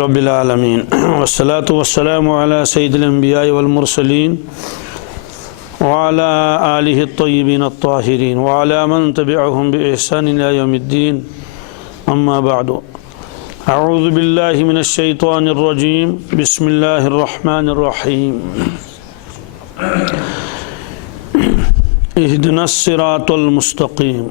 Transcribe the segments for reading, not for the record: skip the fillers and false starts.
رب العالمین والصلاة والسلام علی سید الانبیاء والمرسلین وعلی آلہ الطیبین الطاہرین وعلی من تبعهم بإحسان إلی یوم الدین اما بعد اعوذ باللہ من الشیطان الرجیم بسم اللہ الرحمن الرحیم اہدنا الصراط المستقیم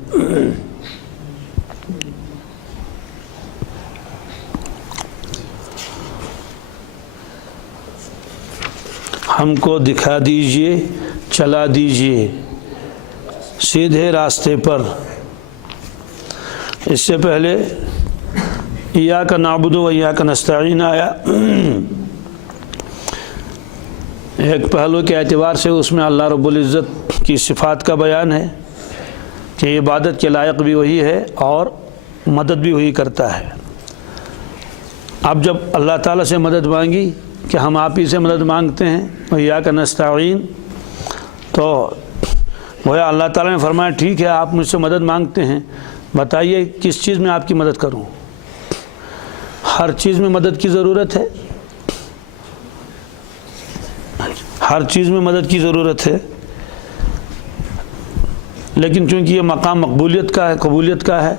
ہم کو دکھا دیجئے، چلا دیجئے سیدھے راستے پر۔ اس سے پہلے ایاک نعبد و ایاک نستعین آیا، ایک پہلو کے اعتبار سے اس میں اللہ رب العزت کی صفات کا بیان ہے کہ عبادت کے لائق بھی وہی ہے اور مدد بھی وہی کرتا ہے۔ اب جب اللہ تعالیٰ سے مدد مانگی کہ ہم آپ ہی سے مدد مانگتے ہیں ایاک نستعین، تو گویا اللہ تعالیٰ نے فرمایا ٹھیک ہے آپ مجھ سے مدد مانگتے ہیں، بتائیے کس چیز میں آپ کی مدد کروں؟ ہر چیز میں مدد کی ضرورت ہے، ہر چیز میں مدد کی ضرورت ہے، لیکن چونکہ یہ مقام مقبولیت کا ہے، قبولیت کا ہے،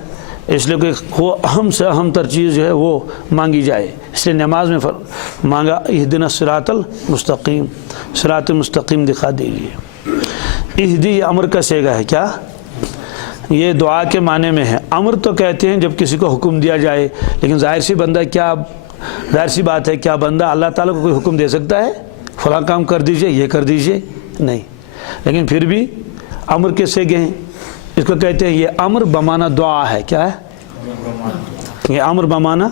اس لیے کہ وہ اہم سے اہم تر چیز جو ہے وہ مانگی جائے، اس لیے نماز میں مانگا اہدنا الصراط المستقیم، صراط مستقیم دکھا دیجیے۔ اہدی یہ امر کا صیغہ ہے، کیا یہ دعا کے معنی میں ہے؟ امر تو کہتے ہیں جب کسی کو حکم دیا جائے، لیکن ظاہر سی بات ہے کیا بندہ اللہ تعالیٰ کو کوئی حکم دے سکتا ہے فلاں کام کر دیجئے، یہ کر دیجئے؟ نہیں، لیکن پھر بھی امر کے صیغے ہیں، اس کو کہتے ہیں یہ امر بمعنی دعا ہے۔ کیا ہے یہ امر بمعنی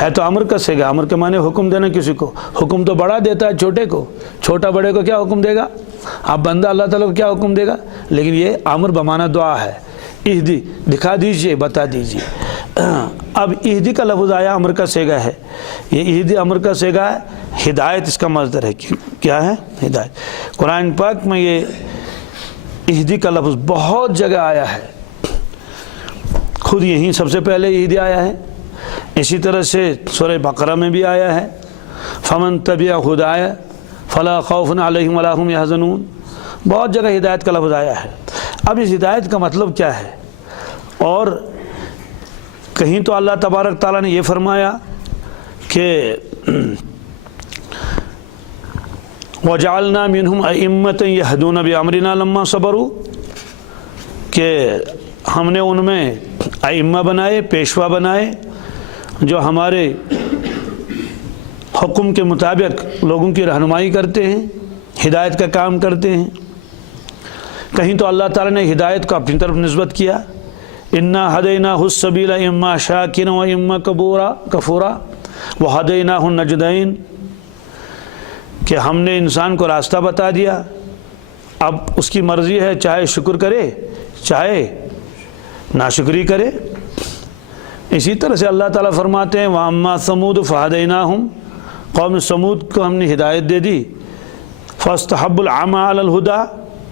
ہے؟ تو امر کا صیغہ، امر کے معنی حکم دینا کسی کو، حکم تو بڑا دیتا ہے چھوٹے کو، چھوٹا بڑے کو کیا حکم دے گا؟ اب بندہ اللہ تعالیٰ کو کیا حکم دے گا؟ لیکن یہ امر بمعنی دعا ہے۔ اہدی دکھا دیجئے، بتا دیجئے۔ اب اہدی کا لفظ آیا امر کا صیغہ ہے، یہ اہدی امر کا صیغہ ہے، ہدایت اس کا مصدر ہے۔ کیا ہے؟ ہدایت۔ قرآن پاک میں یہ اہدی کا لفظ بہت جگہ آیا ہے، خود یہیں سب سے پہلے اہدی آیا ہے، اسی طرح سے سورہ بقرہ میں بھی آیا ہے، فمن تبع ہدایہ فلا خوف علیہم ولا هم یحزنون، بہت جگہ ہدایت کا لفظ آیا ہے۔ اب اس ہدایت کا مطلب کیا ہے؟ اور کہیں تو اللہ تبارک تعالیٰ نے یہ فرمایا کہ وَجَعَلْنَا مِنْهُمْ أَئِمَّةً يَهْدُونَ بِأَمْرِنَا لَمَّا صَبَرُوا، کہ ہم نے ان میں ائمہ بنائے، پیشوا بنائے، جو ہمارے حکم کے مطابق لوگوں کی رہنمائی کرتے ہیں، ہدایت کا کام کرتے ہیں۔ کہیں تو اللہ تعالیٰ نے ہدایت کو اپنی طرف نسبت کیا، اِنَّا هَدَيْنَاهُ السَّبِيلَ إِمَّا شَاكِرًا وَإِمَّا كَفُورًا وَهَدَيْنَاهُ النَّجْدَيْنِ، کہ ہم نے انسان کو راستہ بتا دیا، اب اس کی مرضی ہے چاہے شکر کرے چاہے ناشکری کرے۔ اسی طرح سے اللہ تعالیٰ فرماتے ہیں وَأَمَّا ثَمُودُ فَهَدَيْنَاهُمْ، قوم سمود کو ہم نے ہدایت دے دی، فَاسْتَحَبُّوا الْعَمَى عَلَى الْهُدَى،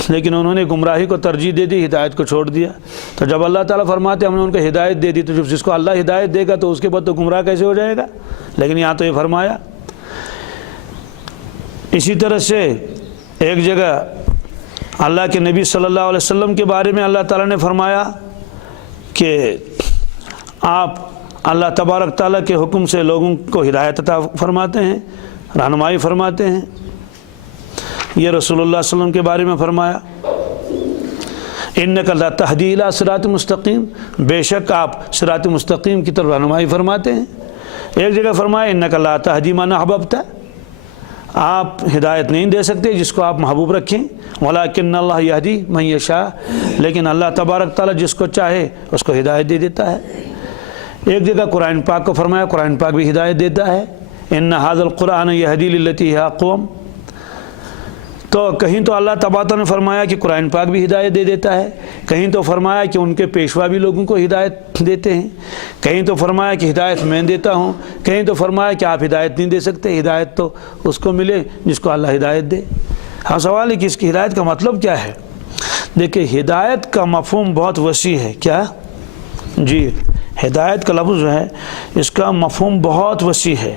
لیکن انہوں نے گمراہی کو ترجیح دے دی، ہدایت کو چھوڑ دیا۔ تو جب اللہ تعالیٰ فرماتے ہیں ہم نے ان کو ہدایت دے دی، تو جس کو اللہ ہدایت دے گا تو اس کے بعد تو گمراہ کیسے ہو جائے گا؟ لیکن یہاں تو یہ فرمایا۔ اسی طرح سے ایک جگہ اللہ کے نبی صلی اللہ علیہ وسلم کے بارے میں اللہ تعالیٰ نے فرمایا کہ آپ اللہ تبارک تعالیٰ کے حکم سے لوگوں کو ہدایت عطا فرماتے ہیں، رہنمائی فرماتے ہیں۔ یہ رسول اللہ صلی اللہ علیہ وسلم کے بارے میں فرمایا اِنَّكَ لَا تَهْدِي إِلَىٰ صِرَاطٍ مُسْتَقِيمٍ، بے شک آپ صراط مستقیم کی طرف رہنمائی فرماتے ہیں۔ ایک جگہ فرمایا اِنَّكَ لَا تَهْدِي مَنْ أَحْبَبْتَ، آپ ہدایت نہیں دے سکتے جس کو آپ محبوب رکھیں، وَلَٰكِنَّ اللَّهَ يَهْدِي مَن يَشَاءُ، لیکن اللہ تبارک تعالیٰ جس کو چاہے اس کو ہدایت دے دیتا ہے۔ ایک جگہ قرآن پاک کو فرمایا، قرآن پاک بھی ہدایت دیتا ہے، إِنَّ هَٰذَا الْقُرْآنَ يَهْدِي لِلَّتِي هِيَ أَقْوَمُ۔ تو کہیں تو اللہ تبارک نے فرمایا کہ قرآن پاک بھی ہدایت دے دیتا ہے، کہیں تو فرمایا کہ ان کے پیشوا بھی لوگوں کو ہدایت دیتے ہیں، کہیں تو فرمایا کہ ہدایت میں دیتا ہوں، کہیں تو فرمایا کہ آپ ہدایت نہیں دے سکتے، ہدایت تو اس کو ملے جس کو اللہ ہدایت دے۔ ہاں سوال ہے کہ اس کی ہدایت کا مطلب کیا ہے؟ دیکھیں ہدایت کا مفہوم بہت وسیع ہے۔ کیا جی، ہدایت کا لفظ جو ہے اس کا مفہوم بہت وسیع ہے۔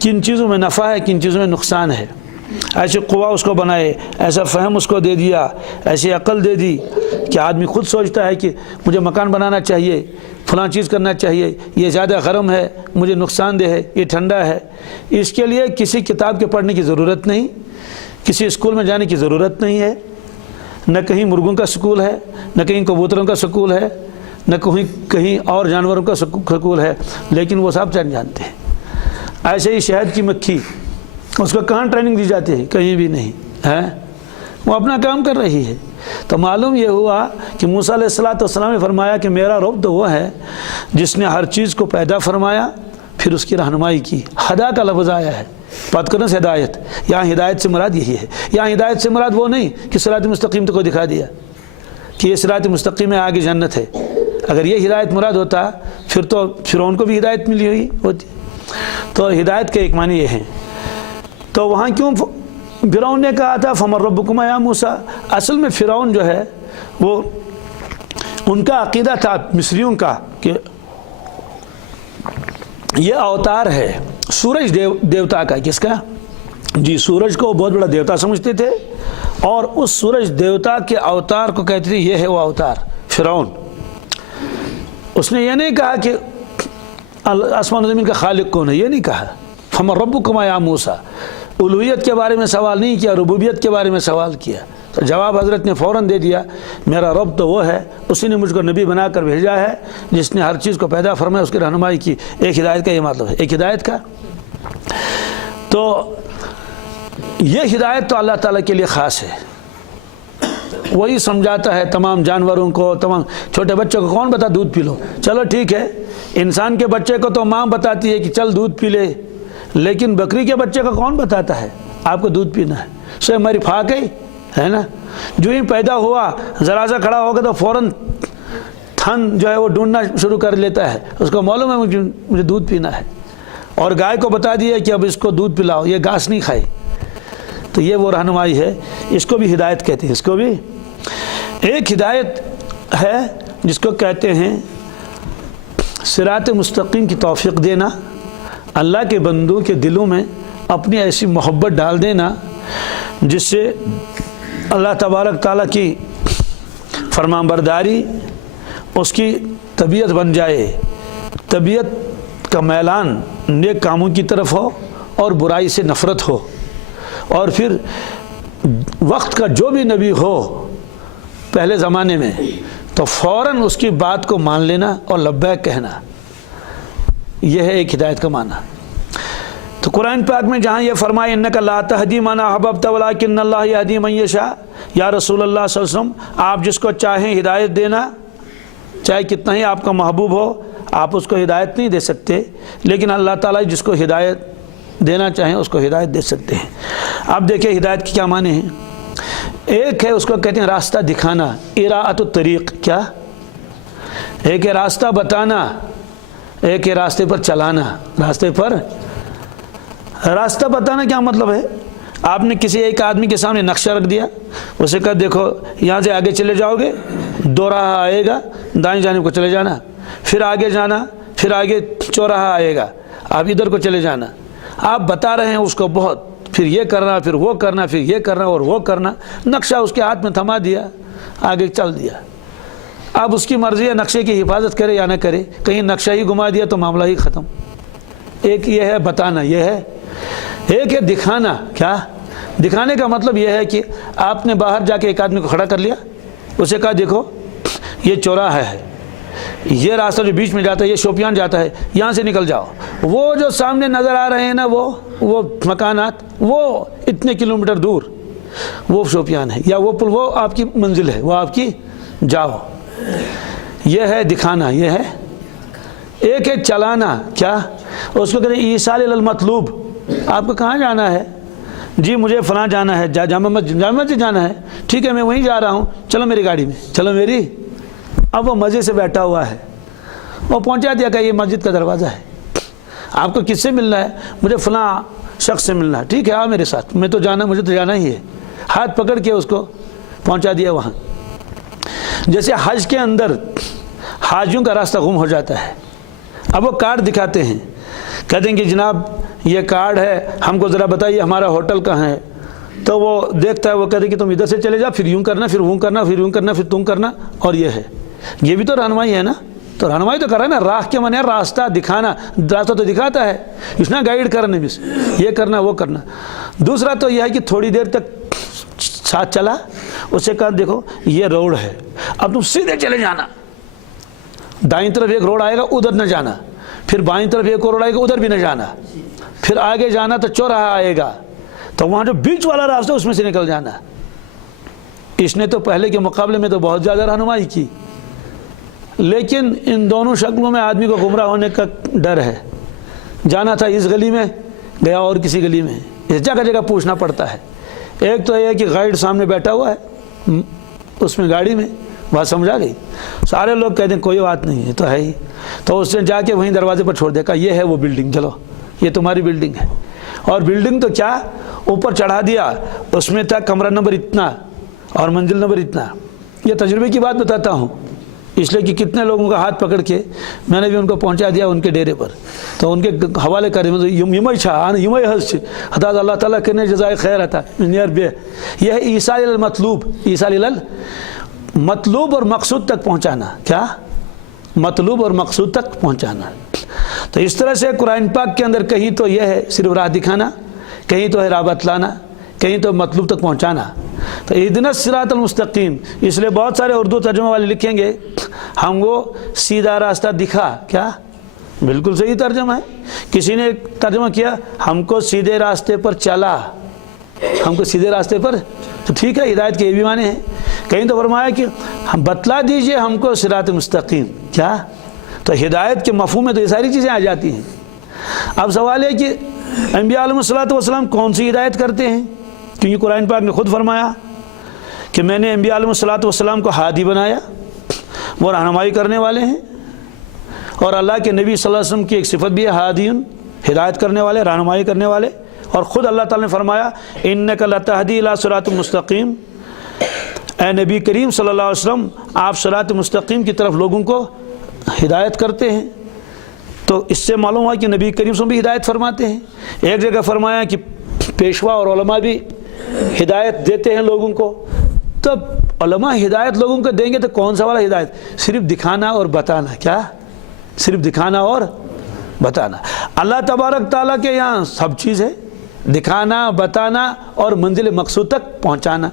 کن چیزوں میں نفع ہے کن چیزوں میں نقصان ہے، ایسی قوا اس کو بنائے، ایسا فہم اس کو دے دیا، ایسی عقل دے دی کہ آدمی خود سوچتا ہے کہ مجھے مکان بنانا چاہیے، فلاں چیز کرنا چاہیے، یہ زیادہ گرم ہے مجھے نقصان دہ ہے، یہ ٹھنڈا ہے۔ اس کے لیے کسی کتاب کے پڑھنے کی ضرورت نہیں، کسی اسکول میں جانے کی ضرورت نہیں ہے، نہ کہیں مرغوں کا سکول ہے، نہ کہیں کبوتروں کا سکول ہے، نہ کہیں اور جانوروں کا سکول ہے، لیکن وہ سب جانتے ہیں۔ ایسے ہی شہد کی مکھی، اس کو کہاں ٹریننگ دی جاتی ہے؟ کہیں بھی نہیں ہے، وہ اپنا کام کر رہی ہے۔ تو معلوم یہ ہوا کہ موسیٰ علیہ السلام نے فرمایا کہ میرا رب تو وہ ہے جس نے ہر چیز کو پیدا فرمایا پھر اس کی رہنمائی کی۔ ہدا کا لفظ آیا ہے، بات کرنا سے ہدایت، یہاں ہدایت سے مراد یہی ہے۔ یہاں ہدایت سے مراد وہ نہیں کہ صراط مستقیم تو کو دکھا دیا کہ یہ صراط مستقیم ہے آگے جنت ہے۔ اگر یہ ہدایت مراد ہوتا پھر تو فرعون کو بھی ہدایت ملی ہوئی ہوتی۔ تو ہدایت کے ایک معنی یہ ہیں۔ تو وہاں کیوں فرعون نے کہا تھا فمن ربکما یا موسیٰ؟ اصل میں فرعون جو ہے وہ ان کا عقیدہ تھا مصریوں کا کہ یہ اوتار ہے سورج دیوتا کا۔ کس کا؟ جی سورج کو بہت بڑا دیوتا سمجھتے تھے، اور اس سورج دیوتا کے اوتار کو کہتے تھے یہ ہے وہ اوتار فرعون۔ اس نے یہ نہیں کہا کہ آسمان و زمین کا خالق کون ہے، یہ نہیں کہا۔ فمن ربکما یا موسیٰ، الوہیت کے بارے میں سوال نہیں کیا، ربوبیت کے بارے میں سوال کیا۔ تو جواب حضرت نے فوراً دے دیا، میرا رب تو وہ ہے، اسی نے مجھ کو نبی بنا کر بھیجا ہے جس نے ہر چیز کو پیدا فرمایا، اس کی رہنمائی کی۔ ایک ہدایت کا یہ مطلب ہے، ایک ہدایت کا۔ تو یہ ہدایت تو اللہ تعالیٰ کے لیے خاص ہے، وہی سمجھاتا ہے تمام جانوروں کو، تمام چھوٹے بچوں کو کون بتا دودھ پی لو؟ چلو ٹھیک ہے، انسان کے بچے کو تو ماں بتاتی ہے کہ چل دودھ پی لے، لیکن بکری کے بچے کو کون بتاتا ہے آپ کو دودھ پینا ہے؟ سو ہماری پھاک ہے نا، جو ہی پیدا ہوا ذرا سا کھڑا ہوگا تو فوراً تھن جو ہے وہ ڈھونڈنا شروع کر لیتا ہے، اس کو معلوم ہے مجھے دودھ پینا ہے۔ اور گائے کو بتا دیا کہ اب اس کو دودھ پلاؤ، یہ گھاس نہیں کھائے۔ تو یہ وہ رہنمائی ہے، اس کو بھی ہدایت کہتے ہیں۔ اس کو بھی ایک ہدایت ہے جس کو کہتے ہیں صراط مستقیم کی توفیق دینا، اللہ کے بندوں کے دلوں میں اپنی ایسی محبت ڈال دینا جس سے اللہ تبارک تعالیٰ کی فرمان برداری اس کی طبیعت بن جائے، طبیعت کا میلان نیک کاموں کی طرف ہو اور برائی سے نفرت ہو، اور پھر وقت کا جو بھی نبی ہو پہلے زمانے میں تو فوراً اس کی بات کو مان لینا اور لبیک کہنا۔ یہ ہے ایک ہدایت کا معنی۔ تو قرآن پاک میں جہاں یہ فرمائے انک لا تہدی من احببت ولکن اللہ یہدی من یشاء، یا رسول اللہ صلی اللہ علیہ وسلم آپ جس کو چاہیں ہدایت دینا، چاہے کتنا ہی آپ کا محبوب ہو آپ اس کو ہدایت نہیں دے سکتے، لیکن اللہ تعالیٰ جس کو ہدایت دینا چاہیں اس کو ہدایت دے سکتے ہیں۔ اب دیکھیں ہدایت کے کیا معنی ہیں۔ ایک ہے اس کو کہتے ہیں راستہ دکھانا، اراءۃ الطریق، کیا؟ ایک ہے راستہ بتانا، ایک ہے راستے پر چلانا۔ راستے پر راستہ بتانا کیا مطلب ہے؟ آپ نے کسی ایک آدمی کے سامنے نقشہ رکھ دیا، اسے کہا دیکھو یہاں سے آگے چلے جاؤ گے دوراہا آئے گا، دائیں جانب کو چلے جانا، پھر آگے جانا، پھر آگے چوراہا آئے گا، آپ ادھر کو چلے جانا۔ آپ بتا رہے ہیں اس کو بہت، پھر یہ کرنا، پھر وہ کرنا، پھر یہ کرنا اور وہ کرنا۔ نقشہ اس کے ہاتھ میں تھما دیا، آگے چل دیا۔ اب اس کی مرضی ہے نقشے کی حفاظت کرے یا نہ کرے، کہیں نقشہ ہی گھما دیا تو معاملہ ہی ختم۔ ایک یہ ہے بتانا، یہ ہے۔ ایک ہے دکھانا۔ کیا؟ دکھانے کا مطلب یہ ہے کہ آپ نے باہر جا کے ایک آدمی کو کھڑا کر لیا، اسے کہا دیکھو یہ چوراہا ہے، یہ راستہ جو بیچ میں جاتا ہے یہ شوپیان جاتا ہے، یہاں سے نکل جاؤ۔ وہ جو سامنے نظر آ رہے ہیں نا وہ مکانات، وہ اتنے کلومیٹر دور وہ شوپیان ہے، یا وہ پل وہ آپ کی منزل ہے، وہ آپ کی جاؤ۔ یہ ہے دکھانا، یہ ہے۔ ایک ہے چلانا۔ کیا؟ اس کو کہتے ہیں ایصال المطلوب۔ آپ کو کہاں جانا ہے؟ جی مجھے فلاں جانا ہے، جامع مسجد جانا ہے، ٹھیک ہے میں وہیں جا رہا ہوں، چلو میری گاڑی میں، چلو میری۔ اب وہ مزے سے بیٹھا ہوا ہے، وہ پہنچا دیا کہ یہ مسجد کا دروازہ ہے۔ آپ کو کس سے ملنا ہے؟ مجھے فلاں شخص سے ملنا ہے، ٹھیک ہے آؤ میرے ساتھ، میں تو مجھے تو جانا ہی ہے۔ ہاتھ پکڑ کے اس کو پہنچا دیا وہاں۔ جیسے حج کے اندر حاجیوں کا راستہ گم ہو جاتا ہے، اب وہ کارڈ دکھاتے ہیں، کہتے ہیں کہ جناب یہ کارڈ ہے، ہم کو ذرا بتائیے ہمارا ہوٹل کہاں ہے، تو وہ دیکھتا ہے، وہ کہتے کہ تم ادھر سے چلے جا، پھر یوں کرنا، پھر وہ کرنا، پھر یوں کرنا، پھر تم کرنا، اور یہ ہے، یہ بھی تو رہنمائی ہے نا، تو رہنمائی تو کر رہا ہے نا، راہ کے معنی راستہ دکھانا، راستہ تو دکھاتا ہے، اس نے گائیڈ کرنے میں یہ کرنا وہ کرنا۔ دوسرا تو یہ ہے کہ تھوڑی دیر تک ساتھ چلا، اسے کہا دیکھو یہ روڈ ہے، اب تم سیدھے چلے جانا، دائیں طرف ایک روڈ آئے گا ادھر نہ جانا، پھر بائیں طرف ایک اور روڈ آئے گا ادھر بھی نہ جانا، پھر آگے جانا تو چوراہا آئے گا، تو وہاں جو بیچ والا راستہ اس میں سے نکل جانا۔ اس نے تو پہلے کے مقابلے میں تو بہت زیادہ رہنمائی کی، لیکن ان دونوں شکلوں میں آدمی کو گمراہ ہونے کا ڈر ہے۔ جانا تھا اس گلی میں، گیا اور کسی گلی میں، اس جگہ جگہ پوچھنا پڑتا ہے۔ ایک تو یہ کہ گائیڈ سامنے بیٹھا ہوا ہے اس میں گاڑی میں، بات سمجھا گئی، سارے لوگ کہتے ہیں کوئی بات نہیں، یہ تو ہے ہی، تو اس نے جا کے وہیں دروازے پر چھوڑ دیا، یہ ہے وہ بلڈنگ، چلو یہ تمہاری بلڈنگ ہے، اور بلڈنگ تو کیا اوپر چڑھا دیا، اس میں تھا کمرہ نمبر اتنا اور منزل نمبر اتنا۔ یہ تجربے کی بات بتاتا ہوں، اس لیے کہ کتنے لوگوں کا ہاتھ پکڑ کے میں نے بھی ان کو پہنچا دیا ان کے ڈیرے پر، تو ان کے حوالے کرے یمئی چھا یمئی حض حتا اللہ تعالیٰ کرنے جزائے خیر عطا نیر بے۔ یہ ہے ایصال المطلوب، ایصال مطلوب اور مقصود تک پہنچانا، کیا مطلوب اور مقصود تک پہنچانا۔ تو اس طرح سے قرآن پاک کے اندر کہیں تو یہ ہے صرف راہ دکھانا، کہیں تو ہے راہ بتلانا، کہیں تو مطلوب تک پہنچانا۔ تو اہدنا الصراط المستقیم، اس لیے بہت سارے اردو ترجمہ والے لکھیں گے ہم کو سیدھا راستہ دکھا، کیا بالکل صحیح ترجمہ ہے۔ کسی نے ترجمہ کیا ہم کو سیدھے راستے پر چلا، ہم کو سیدھے راستے پر، تو ٹھیک ہے، ہدایت کے یہ بھی معنی ہیں۔ کہیں تو فرمایا کہ ہم بتلا دیجئے ہم کو صراط مستقیم، کیا تو ہدایت کے مفہوم میں تو یہ ساری چیزیں آ جاتی ہیں۔ اب سوال ہے کہ انبیاء علیہ الصلوۃ والسلام کون سی ہدایت کرتے ہیں؟ کیونکہ قرآن پاک نے خود فرمایا کہ میں نے انبیاء علیہ الصلوۃ والسلام کو ہادی بنایا، وہ رہنمائی کرنے والے ہیں، اور اللہ کے نبی صلی اللہ علیہ وسلم کی ایک صفت بھی ہے ہادیون، ہدایت کرنے والے، رہنمائی کرنے والے، اور خود اللہ تعالیٰ نے فرمایا انک لتہدی الی صراط مستقیم، اے نبی کریم صلی اللہ علیہ وسلم آپ صراط مستقیم کی طرف لوگوں کو ہدایت کرتے ہیں۔ تو اس سے معلوم ہوا کہ نبی کریم صلی اللہ علیہ وسلم بھی ہدایت فرماتے ہیں۔ ایک جگہ فرمایا کہ پیشوا اور علماء بھی ہدایت دیتے ہیں لوگوں کو، تو علماء ہدایت لوگوں کو دیں گے تو کون سا والا ہدایت؟ صرف دکھانا اور بتانا، کیا صرف دکھانا اور بتانا۔ اللہ تبارک تعالیٰ کے یہاں سب چیز ہے، دکھانا، بتانا اور منزل مقصود تک پہنچانا۔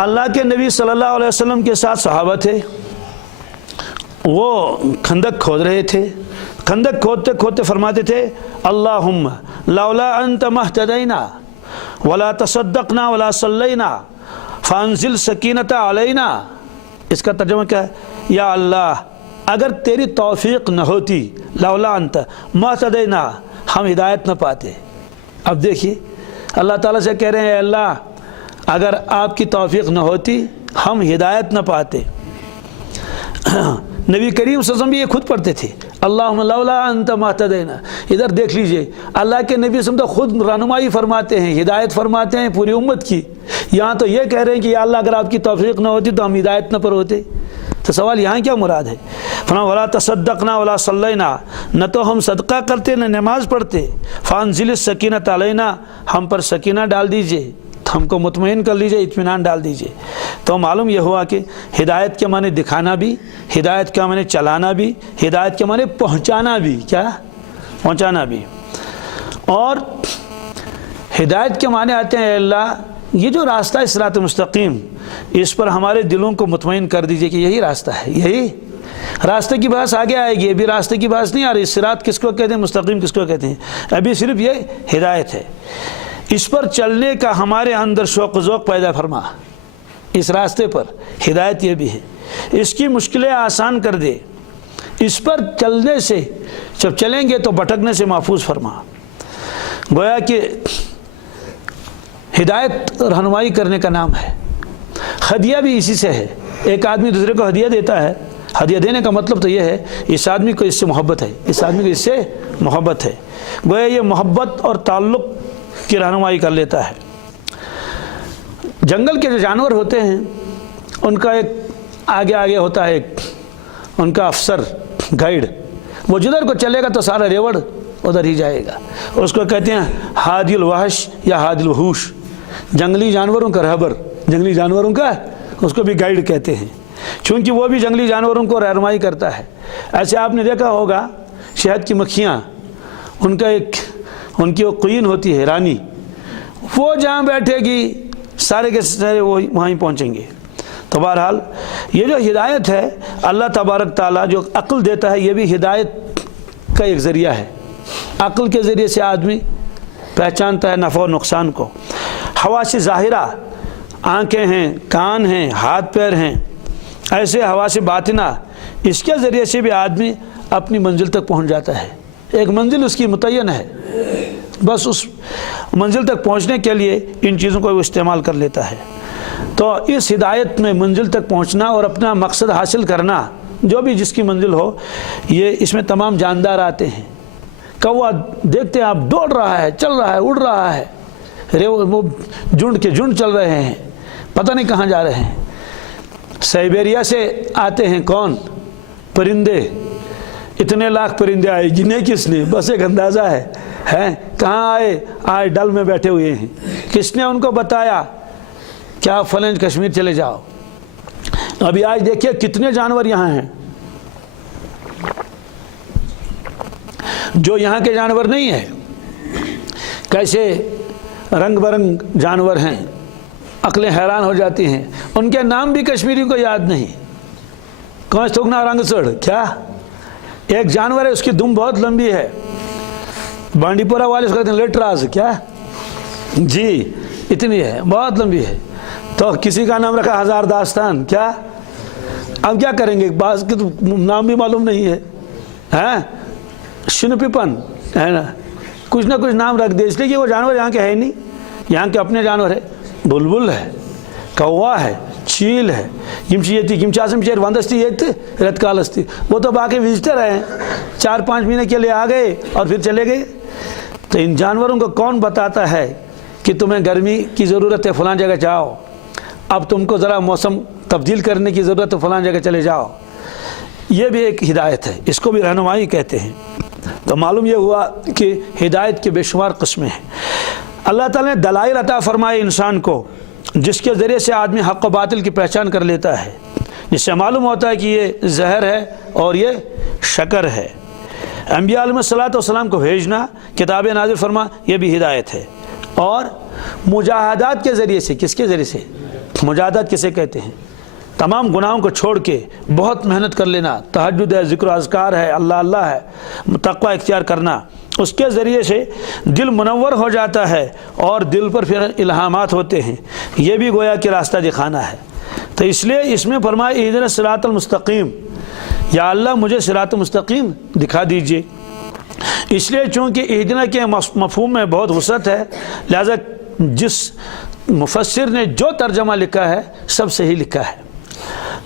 اللہ کے نبی صلی اللہ علیہ وسلم کے ساتھ صحابہ تھے، وہ خندق کھود رہے تھے، خندق کھودتے کھودتے فرماتے تھے اللہم لولا انت مہتدینا ولا تصدقنا ولا صلینا فانزل سکینۃ علینا۔ اس کا ترجمہ کیا ہے؟ یا اللہ اگر تیری توفیق نہ ہوتی، لولا انت مہتدینا، ہم ہدایت نہ پاتے۔ اب دیکھیے اللہ تعالیٰ سے کہہ رہے ہیں اے اللہ اگر آپ کی توفیق نہ ہوتی ہم ہدایت نہ پاتے۔ نبی کریم صلی اللہ علیہ وسلم بھی یہ خود پڑھتے تھے اللہم لولا انت مہتدینا۔ ادھر دیکھ لیجئے اللہ کے نبی صلی اللہ علیہ وسلم تو خود رہنمائی فرماتے ہیں، ہدایت فرماتے ہیں پوری امت کی، یہاں تو یہ کہہ رہے ہیں کہ یا اللہ اگر آپ کی توفیق نہ ہوتی تو ہم ہدایت نہ پر ہوتے۔ تو سوال یہاں کیا مراد ہے؟ فرمایا ولا تصدقنا ولا صلینا، نہ تو ہم صدقہ کرتے نہ نماز پڑھتے، فانزل السکینۃ علینا، ہم پر سکینہ ڈال دیجئے، ہم کو مطمئن کر لیجئے، اطمینان ڈال دیجئے۔ تو معلوم یہ ہوا کہ ہدایت کے معنی دکھانا بھی، ہدایت کے معنی چلانا بھی، ہدایت کے معنی پہنچانا بھی، کیا پہنچانا بھی۔ اور ہدایت کے معنی آتے ہیں اے اللہ یہ جو راستہ ہے صراط مستقیم، اس پر ہمارے دلوں کو مطمئن کر دیجئے کہ یہی راستہ ہے، یہی راستے کی بحث آگے آئے گی، ابھی راستے کی بحث نہیں آ رہی، صراط کس کو کہتے ہیں، مستقیم کس کو کہتے ہیں، ابھی صرف یہ ہدایت ہے۔ اس پر چلنے کا ہمارے اندر شوق و ذوق پیدا فرما، اس راستے پر ہدایت یہ بھی ہے، اس کی مشکلیں آسان کر دے، اس پر چلنے سے جب چلیں گے تو بھٹکنے سے محفوظ فرما۔ گویا کہ ہدایت رہنمائی کرنے کا نام ہے۔ ہدیہ بھی اسی سے ہے، ایک آدمی دوسرے کو ہدیہ دیتا ہے، ہدیہ دینے کا مطلب تو یہ ہے اس آدمی کو اس سے محبت ہے، اس آدمی کو اس سے محبت ہے، گویا یہ محبت اور تعلق کی رہنمائی کر لیتا ہے۔ جنگل کے جو جانور ہوتے ہیں ان کا ایک آگے آگے ہوتا ہے ایک ان کا افسر، گائیڈ، وہ جدھر کو چلے گا تو سارا ریوڑ ادھر ہی جائے گا۔ اس کو کہتے ہیں ہادی الوحش یا ہادی الوحوش، جنگلی جانوروں کا رہبر، جنگلی جانوروں کا اس کو بھی گائیڈ کہتے ہیں، چونکہ وہ بھی جنگلی جانوروں کو رہنمائی کرتا ہے۔ ایسے آپ نے دیکھا ہوگا شہد کی مکھیاں، ان کی وہ قوین ہوتی ہے رانی، وہ جہاں بیٹھے گی سارے کے سارے وہ وہیں پہنچیں گے۔ تو بہرحال یہ جو ہدایت ہے اللہ تبارک تعالیٰ جو عقل دیتا ہے، یہ بھی ہدایت کا ایک ذریعہ ہے۔ عقل کے ذریعے سے آدمی پہچانتا ہے نفع و نقصان کو۔ حواس ظاہرہ، آنکھیں ہیں، کان ہیں، ہاتھ پیر ہیں، ایسے حواس باطنہ، اس کے ذریعے سے بھی آدمی اپنی منزل تک پہنچ جاتا ہے۔ ایک منزل اس کی متعین ہے، بس اس منزل تک پہنچنے کے لیے ان چیزوں کو وہ استعمال کر لیتا ہے۔ تو اس ہدایت میں منزل تک پہنچنا اور اپنا مقصد حاصل کرنا، جو بھی جس کی منزل ہو، یہ اس میں تمام جاندار آتے ہیں۔ کوا دیکھتے ہیں آپ دوڑ رہا ہے، چل رہا ہے، اڑ رہا ہے، وہ جھنڈ کے جھنڈ چل رہے ہیں، پتہ نہیں کہاں جا رہے ہیں۔ سائبیریا سے آتے ہیں کون؟ پرندے، اتنے لاکھ پرندے آئے، گنے کس نے؟ بس ایک اندازہ ہے کہاں آئے ڈل میں بیٹھے ہوئے ہیں۔ کس نے ان کو بتایا کیا فلنج کشمیر چلے جاؤ؟ ابھی آج دیکھیے کتنے جانور یہاں ہیں جو یہاں کے جانور نہیں ہیں، کیسے رنگ برنگ جانور ہیں، عقلیں حیران ہو جاتی ہیں۔ ان کے نام بھی کشمیری کو یاد نہیں۔ کون سگنا رنگ سڑ، کیا ایک جانور ہے، اس کی دم بہت لمبی ہے، بانڈی پورہ والے اس کو کہتے ہیں لیٹراز، کیا جی اتنی ہے، بہت لمبی ہے۔ تو کسی کا نام رکھا ہزار داستان، کیا اب کیا کریں گے، بعض کے تو نام بھی معلوم نہیں ہے، شنپپن ہے نا، کچھ نہ کچھ نام رکھ دے، اس لیے کہ وہ جانور یہاں کے ہے نہیں، یہاں کے اپنے جانور ہے۔ بلبل ہے، کوا ہے، چیل ہے، وندستی رت کالستی، وہ تو باقی وزٹر ہیں، 4-5 مہینے کے لیے آ گئے اور پھر چلے گئے۔ تو ان جانوروں کو کون بتاتا ہے کہ تمہیں گرمی کی ضرورت ہے، فلاں جگہ جاؤ، اب تم کو ذرا موسم تبدیل کرنے کی ضرورت ہے، فلاں جگہ چلے جاؤ۔ یہ بھی ایک ہدایت ہے، اس کو بھی رہنمائی کہتے ہیں۔ تو معلوم یہ ہوا کہ ہدایت کے بے شمار قسمیں ہیں۔ اللہ تعالیٰ نے دلائل عطا فرمائے انسان کو، جس کے ذریعے سے آدمی حق و باطل کی پہچان کر لیتا ہے، جس سے معلوم ہوتا ہے کہ یہ زہر ہے اور یہ شکر ہے۔ انبیاء علیہ الصلوۃ والسلام کو بھیجنا، کتابیں نازل فرما، یہ بھی ہدایت ہے۔ اور مجاہدات کے ذریعے سے، کس کے ذریعے سے؟ مجاہدات کسے کہتے ہیں؟ تمام گناہوں کو چھوڑ کے بہت محنت کر لینا، تہجد ہے، ذکر و اذکار ہے، اللہ اللہ ہے، تقوی اختیار کرنا، اس کے ذریعے سے دل منور ہو جاتا ہے اور دل پر پھر الہامات ہوتے ہیں۔ یہ بھی گویا کہ راستہ دکھانا ہے۔ تو اس لیے اس میں فرمایا اہدنا الصراط المستقیم، یا اللہ مجھے صراط مستقیم دکھا دیجئے۔ اس لیے چونکہ اہدنا کے مفہوم میں بہت وسعت ہے، لہذا جس مفسر نے جو ترجمہ لکھا ہے سب صحیح لکھا ہے۔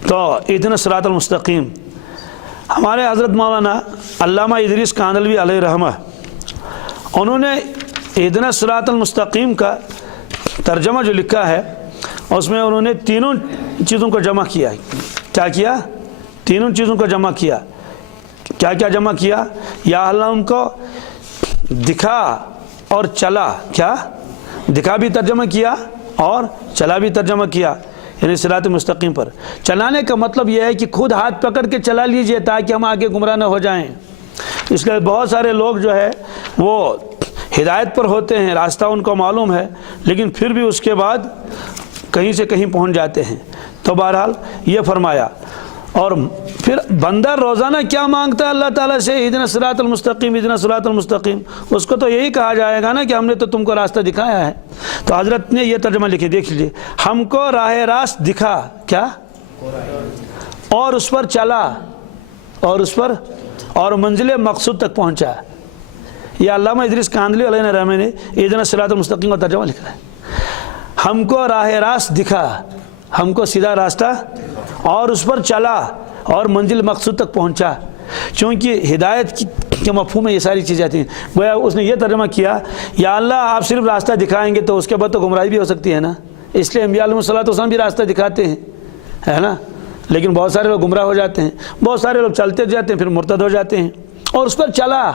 تو اہدنا الصراط المستقیم، ہمارے حضرت مولانا علامہ ادریس کاندھلوی علیہ رحمہ، انہوں نے اہدنا الصراط المستقیم کا ترجمہ جو لکھا ہے، اس میں انہوں نے تینوں چیزوں کو جمع کیا۔ کیا کیا؟ تینوں چیزوں کو جمع کیا۔ کیا کیا جمع کیا؟ یا اللہ ان کو دکھا اور چلا، کیا دکھا بھی ترجمہ کیا اور چلا بھی ترجمہ کیا، یعنی صراط مستقیم پر چلانے کا مطلب یہ ہے کہ خود ہاتھ پکڑ کے چلا لیجئے تاکہ ہم آگے گمراہ نہ ہو جائیں۔ اس لیے بہت سارے لوگ جو ہے وہ ہدایت پر ہوتے ہیں، راستہ ان کو معلوم ہے، لیکن پھر بھی اس کے بعد کہیں سے کہیں پہنچ جاتے ہیں۔ تو بہرحال یہ فرمایا۔ اور پھر بندہ روزانہ کیا مانگتا ہے اللہ تعالیٰ سے؟ اہدنا الصراط المستقیم، اہدنا الصراط المستقیم۔ اس کو تو یہی کہا جائے گا نا کہ ہم نے تو تم کو راستہ دکھایا ہے۔ تو حضرت نے یہ ترجمہ لکھے، دیکھ لیجیے، ہم کو راہ راست دکھا، کیا اور اس پر چلا، اور اس پر اور منزل مقصود تک پہنچا۔ یہ علامہ ادریس کاندھلوی علیہ رحمہ نے اہدنا الصراط المستقیم کا ترجمہ لکھا ہے۔ ہم کو راہ راست دکھا، ہم کو سیدھا راستہ، اور اس پر چلا اور منزل مقصود تک پہنچا۔ چونکہ ہدایت کے مفہوم میں یہ ساری چیزیں آتی ہیں۔ گویا اس نے یہ ترجمہ کیا، یا اللہ آپ صرف راستہ دکھائیں گے تو اس کے بعد تو گمراہی بھی ہو سکتی ہے نا، اس لیے انبیاء علیہ الصلوۃ والسلام بھی راستہ دکھاتے ہیں، ہے نا، لیکن بہت سارے لوگ گمراہ ہو جاتے ہیں، بہت سارے لوگ چلتے جاتے ہیں پھر مرتد ہو جاتے ہیں۔ اور اس پر چلا،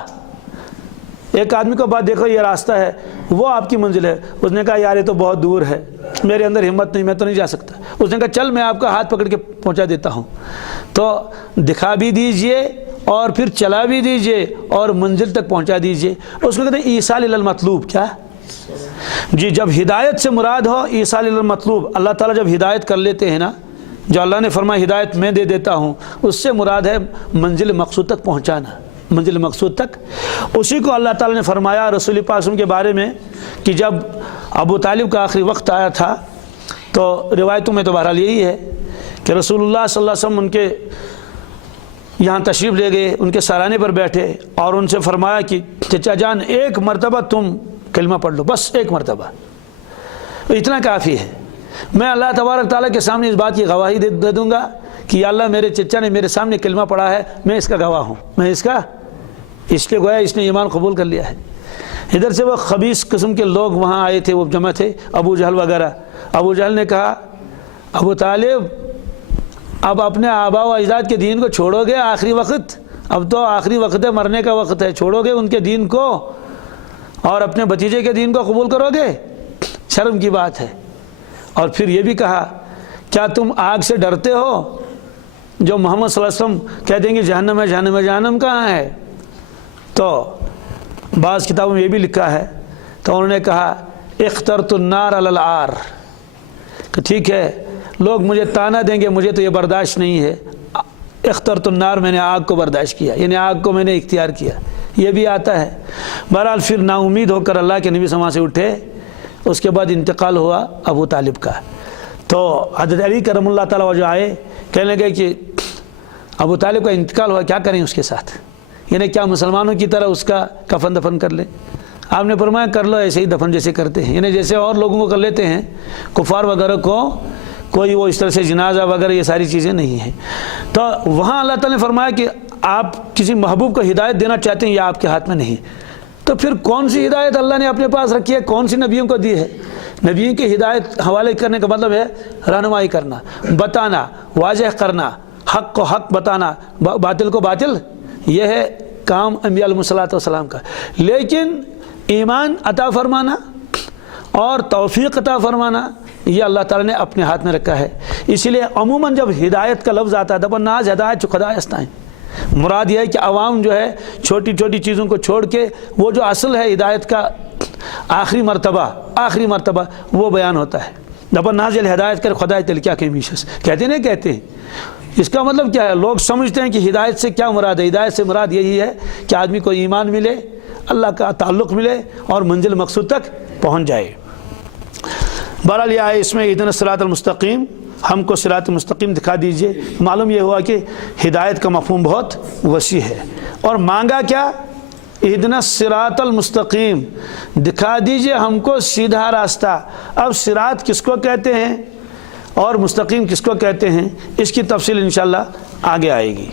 ایک آدمی کو بات دیکھو یہ راستہ ہے، وہ آپ کی منزل ہے، اس نے کہا یار یہ تو بہت دور ہے، میرے اندر ہمت نہیں، میں تو نہیں جا سکتا، اس نے کہا چل میں آپ کا ہاتھ پکڑ کے پہنچا دیتا ہوں، تو دکھا بھی دیجئے اور پھر چلا بھی دیجئے اور منزل تک پہنچا دیجئے، اس کو کہتے ہیں ایصال الی المطلوب۔ کیا جی، جب ہدایت سے مراد ہو ایصال الی المطلوب، اللہ تعالیٰ جب ہدایت کر لیتے ہیں نا، جو اللہ نے فرمایا ہدایت میں دے دیتا ہوں، اس سے مراد ہے منزل مقصود تک پہنچانا، منزل مقصود تک۔ اسی کو اللہ تعالیٰ نے فرمایا رسول پاک صلی اللہ علیہ وسلم کے بارے میں کہ جب ابو طالب کا آخری وقت آیا تھا، تو روایتوں میں تو بہرحال یہی ہے کہ رسول اللہ صلی اللہ علیہ وسلم ان کے یہاں تشریف لے گئے، ان کے سرانے پر بیٹھے اور ان سے فرمایا کہ چچا جان ایک مرتبہ تم کلمہ پڑھ لو، بس ایک مرتبہ، اتنا کافی ہے، میں اللہ تبارک تعالیٰ کے سامنے اس بات کی گواہی دے دوں گا کہ یا اللہ میرے چچا نے میرے سامنے کلمہ پڑھا ہے، میں اس کا گواہ ہوں، میں اس کے گویا اس نے ایمان قبول کر لیا ہے۔ ادھر سے وہ خبیث قسم کے لوگ وہاں آئے تھے، وہ جمع تھے، ابو جہل وغیرہ۔ ابو جہل نے کہا ابو طالب اب اپنے آبا و اجداد کے دین کو چھوڑو گے، آخری وقت، اب تو آخری وقت ہے، مرنے کا وقت ہے، چھوڑو گے ان کے دین کو اور اپنے بھتیجے کے دین کو قبول کرو گے؟ شرم کی بات ہے۔ اور پھر یہ بھی کہا کیا تم آگ سے ڈرتے ہو جو محمد صلی اللہ علیہ وسلم کہہ دیں گے جہنم ہے، جہنم ہے، جہنم کہاں ہے؟ تو بعض کتابوں میں یہ بھی لکھا ہے، تو انہوں نے کہا اخترت النار علی العار، کہ ٹھیک ہے لوگ مجھے تانا دیں گے، مجھے تو یہ برداشت نہیں ہے، اخترت النار، میں نے آگ کو برداشت کیا، یعنی آگ کو میں نے اختیار کیا، یہ بھی آتا ہے۔ بہرحال پھر نا امید ہو کر اللہ کے نبی صلی اللہ علیہ وسلم سے اٹھے، اس کے بعد انتقال ہوا ابو طالب کا۔ تو حضرت علی کرم اللہ تعالیٰ وجہ آئے، کہنے لگے کہ ابو طالب کا انتقال ہوا، کیا کریں اس کے ساتھ، یعنی کیا مسلمانوں کی طرح اس کا کفن دفن کر لیں؟ آپ نے فرمایا کر لو ایسے ہی دفن جیسے کرتے ہیں، یعنی جیسے اور لوگوں کو کر لیتے ہیں، کفار وغیرہ کو کوئی وہ اس طرح سے جنازہ وغیرہ یہ ساری چیزیں نہیں ہیں۔ تو وہاں اللہ تعالیٰ نے فرمایا کہ آپ کسی محبوب کو ہدایت دینا چاہتے ہیں، یہ آپ کے ہاتھ میں نہیں، تو پھر کون سی ہدایت اللہ نے اپنے پاس رکھی ہے، کون سی نبیوں کو دی ہے؟ نبیوں کی ہدایت حوالے کرنے کا مطلب ہے رہنمائی کرنا، بتانا، واضح کرنا، حق کو حق بتانا، باطل کو باطل، یہ ہے کام انبیاء علیہ الصلوۃ والسلام کا۔ لیکن ایمان عطا فرمانا اور توفیق عطا فرمانا یہ اللہ تعالیٰ نے اپنے ہاتھ میں رکھا ہے۔ اسی لیے عموماً جب ہدایت کا لفظ آتا ہے دپن ناز ہدایت چو خدا ہستائیں، مراد یہ ہے کہ عوام جو ہے چھوٹی چھوٹی چیزوں کو چھوڑ کے وہ جو اصل ہے ہدایت کا آخری مرتبہ وہ بیان ہوتا ہے۔ دپن نازل ہدایت کر خدا تل کیا کہ میشس کہتے نہیں کہتے ہیں، اس کا مطلب کیا ہے؟ لوگ سمجھتے ہیں کہ ہدایت سے کیا مراد ہے، ہدایت سے مراد یہی ہے کہ آدمی کو ایمان ملے، اللہ کا تعلق ملے اور منزل مقصود تک پہنچ جائے۔ بہرحال یہ آئے اس میں اہدنا الصراط المستقیم، ہم کو صراط مستقیم دکھا دیجئے۔ معلوم یہ ہوا کہ ہدایت کا مفہوم بہت وسیع ہے، اور مانگا کیا؟ اہدنا الصراط المستقیم، دکھا دیجئے ہم کو سیدھا راستہ۔ اب صراط کس کو کہتے ہیں اور مستقیم کس کو کہتے ہیں، اس کی تفصیل انشاءاللہ آگے آئے گی۔